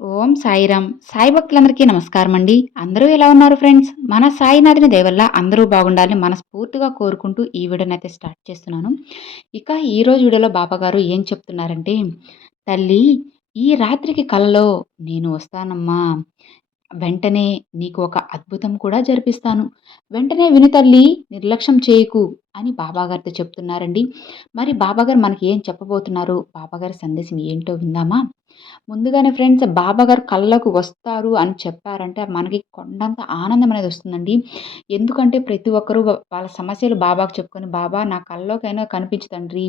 ఓం సాయిరామ్. సాయి భక్తులందరికీ నమస్కారం అండి. అందరూ ఎలా ఉన్నారు ఫ్రెండ్స్? మన సాయినాథుని దయవల్ల అందరూ బాగుండాలని మనస్ఫూర్తిగా కోరుకుంటూ ఈ వీడియోని అయితే స్టార్ట్ చేస్తున్నాను. ఇక ఈరోజు వీడియోలో బాబాగారు ఏం చెప్తున్నారంటే తల్లి ఈ రాత్రికి కలలో నేను వస్తానమ్మా. వెంటనే నీకు ఒక అద్భుతం కూడా జరిపిస్తాను. వెంటనే విను తల్లి నిర్లక్ష్యం చేయకు అని బాబాగారితో చెప్తున్నారండి. మరి బాబాగారు మనకి ఏం చెప్పబోతున్నారు బాబాగారి సందేశం ఏంటో విందామా? ముందుగానే ఫ్రెండ్స్ బాబాగారు కళ్ళకు వస్తారు అని చెప్పారంటే మనకి కొండంత ఆనందం అనేది వస్తుందండి. ఎందుకంటే ప్రతి ఒక్కరూ వాళ్ళ సమస్యలు బాబాకు చెప్పుకొని బాబా నా కళ్ళలోకైనా కనిపించు తండ్రి.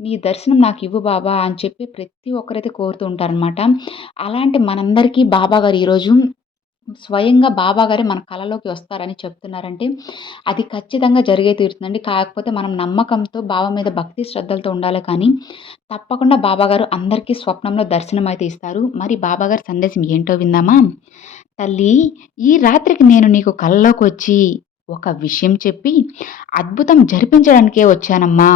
నీ దర్శనం నాకు ఇవ్వు బాబా అని చెప్పి ప్రతి ఒక్కరైతే కోరుతూ ఉంటారనమాట అలాంటి మనందరికీ బాబాగారు ఈరోజు స్వయంగా బాబాగారే మన కళలోకి వస్తారని చెప్తున్నారంటే అది ఖచ్చితంగా జరిగే తీరుతుందండి. కాకపోతే మనం నమ్మకంతో బాబా మీద భక్తి శ్రద్ధలతో ఉండాలి కానీ తప్పకుండా బాబాగారు అందరికీ స్వప్నంలో దర్శనం అయితే ఇస్తారు. మరి బాబాగారి సందేశం ఏంటో విందామా? తల్లి ఈ రాత్రికి నేను నీకు కళ్ళలోకి వచ్చి ఒక విషయం చెప్పి అద్భుతం జరిపించడానికే వచ్చానమ్మా.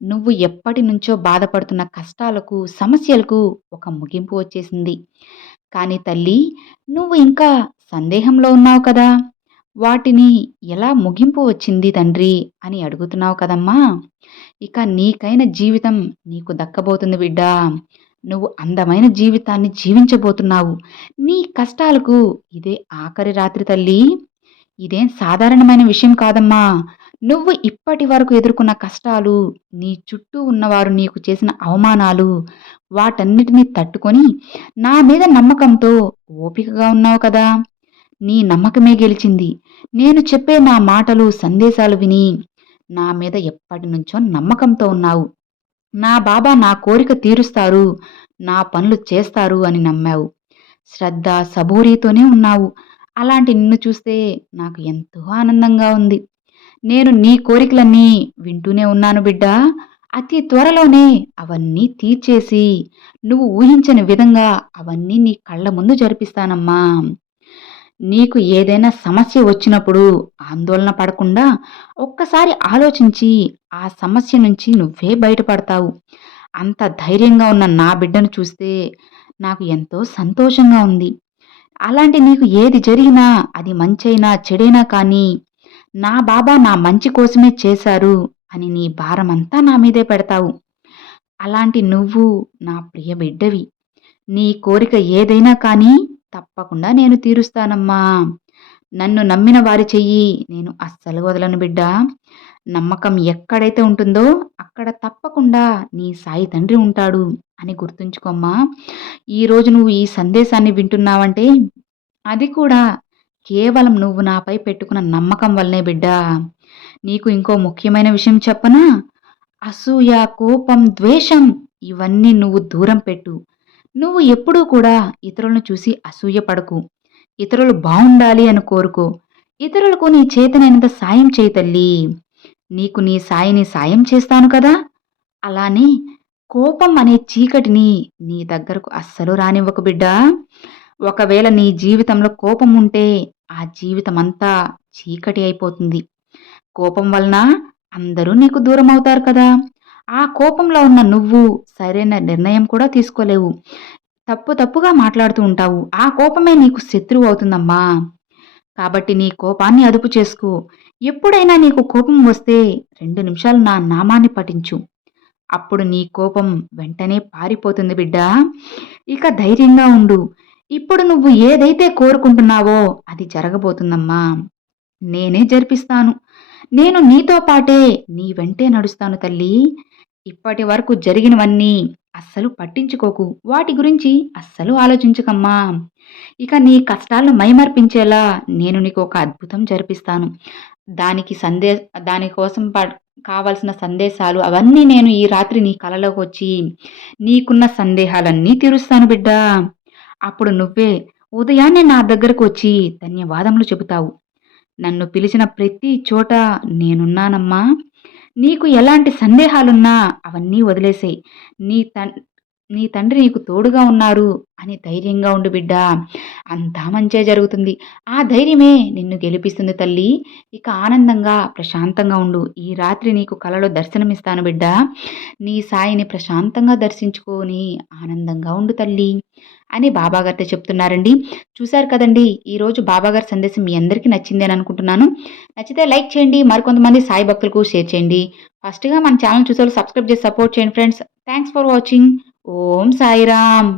నువ్వు ఎప్పటి నుంచో బాధపడుతున్న కష్టాలకు సమస్యలకు ఒక ముగింపు వచ్చేసింది. కానీ తల్లి నువ్వు ఇంకా సందేహంలో ఉన్నావు కదా. వాటిని ఎలా ముగింపు వచ్చింది తండ్రి అని అడుగుతున్నావు కదమ్మా. ఇక నీకైన జీవితం నీకు దక్కబోతుంది బిడ్డా. నువ్వు అందమైన జీవితాన్ని జీవించబోతున్నావు. నీ కష్టాలకు ఇదే ఆఖరి రాత్రి తల్లి. ఇదేం సాధారణమైన విషయం కాదమ్మా. నువ్వు ఇప్పటి వరకు ఎదుర్కొన్న కష్టాలు నీ చుట్టూ ఉన్నవారు నీకు చేసిన అవమానాలు వాటన్నిటినీ తట్టుకొని నా మీద నమ్మకంతో ఓపికగా ఉన్నావు కదా. నీ నమ్మకమే గెలిచింది. నేను చెప్పే నా మాటలు సందేశాలు విని నా మీద ఎప్పటి నుంచో నమ్మకంతో ఉన్నావు. నా బాబా నా కోరిక తీరుస్తారు నా పనులు చేస్తారు అని నమ్మావు. శ్రద్ధ సబూరితోనే ఉన్నావు. అలాంటి నిన్ను చూస్తే నాకు ఎంతో ఆనందంగా ఉంది. నేను నీ కోరికలన్నీ వింటూనే ఉన్నాను బిడ్డా. అతి త్వరలోనే అవన్నీ తీర్చేసి నువ్వు ఊహించని విధంగా అవన్నీ నీ కళ్ళ ముందు జరిపిస్తానమ్మా. నీకు ఏదైనా సమస్య వచ్చినప్పుడు ఆందోళన పడకుండా ఒక్కసారి ఆలోచించి ఆ సమస్య నుంచి నువ్వే బయటపడతావు. అంత ధైర్యంగా ఉన్న నా బిడ్డను చూస్తే నాకు ఎంతో సంతోషంగా ఉంది. అలాంటి నీకు ఏది జరిగినా అది మంచైనా చెడైనా కానీ నా బాబా నా మంచి కోసమే చేశారు అని నీ భారమంతా నా మీదే పెడతావు. అలాంటి నువ్వు నా ప్రియ బిడ్డవి. నీ కోరిక ఏదైనా కానీ తప్పకుండా నేను తీరుస్తానమ్మా. నన్ను నమ్మిన వారి చెయ్యి నేను అస్సలు వదలను బిడ్డ. నమ్మకం ఎక్కడైతే ఉంటుందో అక్కడ తప్పకుండా నీ సాయి తండ్రి ఉంటాడు. అని గుర్తుంచుకోమ్మా. ఈరోజు నువ్వు ఈ సందేశాన్ని వింటున్నావంటే అది కూడా కేవలం నువ్వు నాపై పెట్టుకున్న నమ్మకం వల్లనే బిడ్డా. నీకు ఇంకో ముఖ్యమైన విషయం చెప్పనా? అసూయ కోపం ద్వేషం ఇవన్నీ నువ్వు దూరం పెట్టు. నువ్వు ఎప్పుడూ కూడా ఇతరులను చూసి అసూయ పడకు. ఇతరులు బాగుండాలి అని కోరుకో. ఇతరులకు నీ చేతనైనంత సాయం చేయి తల్లి. నీకు నీ సాయిని సాయం చేస్తాను కదా? అలానే కోపం అనే చీకటిని నీ దగ్గరకు అస్సలు రానివ్వకు బిడ్డా. ఒకవేళ నీ జీవితంలో కోపం ఉంటే ఆ జీవితం అంతా చీకటి అయిపోతుంది. కోపం వలన అందరూ నీకు దూరం అవుతారు కదా. ఆ కోపంలో ఉన్న నువ్వు సరైన నిర్ణయం కూడా తీసుకోలేవు. తప్పు తప్పుగా మాట్లాడుతూ ఉంటావు. ఆ కోపమే నీకు శత్రువు అవుతుందమ్మా. కాబట్టి నీ కోపాన్ని అదుపు చేసుకో. ఎప్పుడైనా నీకు కోపం వస్తే రెండు నిమిషాలు నా నామాన్ని పఠించు. అప్పుడు నీ కోపం వెంటనే పారిపోతుంది బిడ్డా. ఇక ధైర్యంగా ఉండు. ఇప్పుడు నువ్వు ఏదైతే కోరుకుంటున్నావో అది జరగబోతుందమ్మా. నేనే జరిపిస్తాను. నేను నీతో పాటే నీ వెంటే నడుస్తాను తల్లి. ఇప్పటి వరకు జరిగినవన్నీ అస్సలు పట్టించుకోకు. వాటి గురించి అస్సలు ఆలోచించకమ్మా. ఇక నీ కష్టాలను మైమర్పించేలా నేను నీకు ఒక అద్భుతం జరిపిస్తాను. దానికి సందే దానికోసం కావలసిన సందేశాలు అవన్నీ నేను ఈ రాత్రి నీ కలలోకి వచ్చి నీకున్న సందేహాలన్నీ తీరుస్తాను బిడ్డా. అప్పుడు నువ్వే ఉదయాన్నే నా దగ్గరకు వచ్చి ధన్యవాదములు చెబుతావు. నన్ను పిలిచిన ప్రతి చోట నేనున్నానమ్మా. నీకు ఎలాంటి సందేహాలున్నా అవన్నీ వదిలేసేయి. నీ తన్ నీ తండ్రి నీకు తోడుగా ఉన్నారు అని ధైర్యంగా ఉండు బిడ్డ. అంతా మంచే జరుగుతుంది. ఆ ధైర్యమే నిన్ను గెలిపిస్తుంది తల్లి. ఇక ఆనందంగా ప్రశాంతంగా ఉండు. ఈ రాత్రి నీకు కలలో దర్శనమిస్తాను బిడ్డ. నీ సాయిని ప్రశాంతంగా దర్శించుకొని ఆనందంగా ఉండు తల్లి అని బాబాగారితో చెప్తున్నారండి. చూశారు కదండి ఈరోజు బాబాగారి సందేశం మీ అందరికీ నచ్చింది అని అనుకుంటున్నాను. నచ్చితే లైక్ చేయండి మరికొంతమంది సాయి భక్తులకు షేర్ చేయండి. ఫస్ట్గా మన ఛానల్ చూసారు సబ్స్క్రైబ్ చేసి సపోర్ట్ చేయండి friends. Thanks for watching. Om Sairam